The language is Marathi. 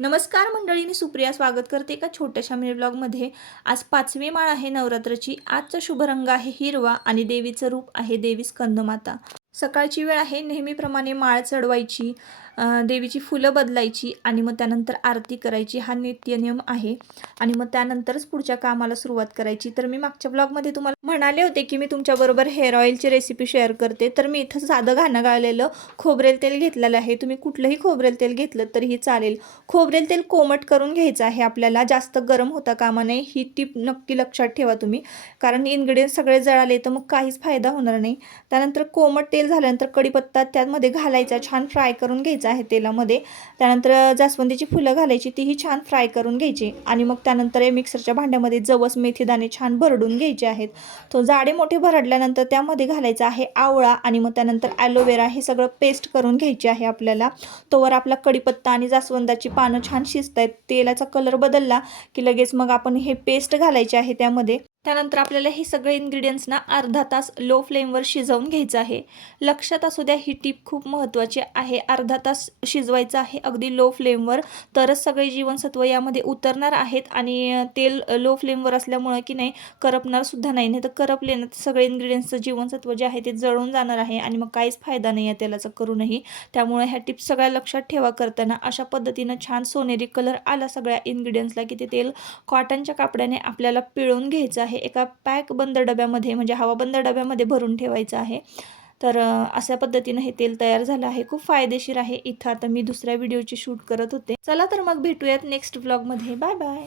नमस्कार मंडळी, मी सुप्रिया स्वागत करते एका छोट्याशा मिनी ब्लॉगमध्ये। आज 5वी माळ आहे नवरात्राची। आजचा शुभ रंग आहे हिरवा आणि देवीचं रूप आहे देवी स्कंदमाता। सकाळची वेळ आहे, नेहमीप्रमाणे माळ चढवायची, देवीची फुलं बदलायची आणि मग त्यानंतर आरती करायची, हा नित्यनियम आहे। आणि मग त्यानंतरच पुढच्या कामाला सुरुवात करायची। तर मी मागच्या ब्लॉगमध्ये तुम्हाला म्हणाले होते की मी तुमच्याबरोबर हेअर ऑइलची रेसिपी शेअर करते। तर मी इथं साधं घाणं गाळलेलं खोबरेल तेल घेतलेलं आहे। तुम्ही कुठलंही खोबरेल तेल घेतलं तरीही चालेल। खोबरेल तेल कोमट करून घ्यायचं आहे आपल्याला, जास्त गरम होता कामा नये। ही टिप नक्की लक्षात ठेवा तुम्ही, कारण इन्ग्रेडियंट्स सगळे जळाले तर मग काहीच फायदा होणार नाही। त्यानंतर कोमट तेल झाल्यानंतर कढीपत्ता त्यामध्ये घालायचा, छान फ्राय करून घ्यायचा आहे तेलामध्ये। त्यानंतर जास्वंदीची फुलं घालायची, तीही छान फ्राय करून घ्यायची। आणि मग त्यानंतर मिक्सरच्या भांड्यामध्ये जवस मेथी दाणे छान भरडून घ्यायचे आहेत। तो जाडे मोठे भरडल्यानंतर त्यामध्ये घालायचा आहे आवळा आणि मग त्यानंतर ॲलोवेरा, हे सगळं पेस्ट करून घ्यायचे आहे आपल्याला। तोवर आपला कढीपत्ता आणि जास्वंदाची पानं छान शिजतायत। तेलाचा कलर बदलला की लगेच मग आपण हे पेस्ट घालायचे आहे त्यामध्ये। त्यानंतर आपल्याला हे सगळे इन्ग्रेडियंट्स ना अर्धा तास लो फ्लेमवर शिजवून घ्यायचं आहे। लक्षात असू द्या, ही टिप खूप महत्त्वाची आहे। अर्धा तास शिजवायचं आहे अगदी लो फ्लेमवर, तरच सगळे जीवनसत्व यामध्ये उतरणार आहेत। आणि तेल लो फ्लेमवर असल्यामुळे की नाही करपणार सुद्धा नाही, नाही तर करपले ना सगळे इन्ग्रेडियंट्सचं जीवनसत्व जे आहे ते जळून जाणार आहे आणि मग काहीच फायदा नाही आहे तेलाचा करूनही। त्यामुळे ह्या टिप्स सगळ्या लक्षात ठेवा करताना। अशा पद्धतीनं छान सोनेरी कलर आला सगळ्या इन्ग्रेडियंट्सला की ते तेल कॉटनच्या कापड्याने आपल्याला पिळून घ्यायचं आहे। एका पॅक बंद डब्यामध्ये, म्हणजे हवाबंद डब्यामध्ये भरून ठेवायचं आहे। तर अशा पद्धतीने हे तेल तयार झालं आहे, खूप फायदेशीर आहे। इथं आता मी दुसऱ्या व्हिडिओची शूट करत होते। चला तर मग भेटूयात नेक्स्ट व्लॉगमध्ये। Bye bye.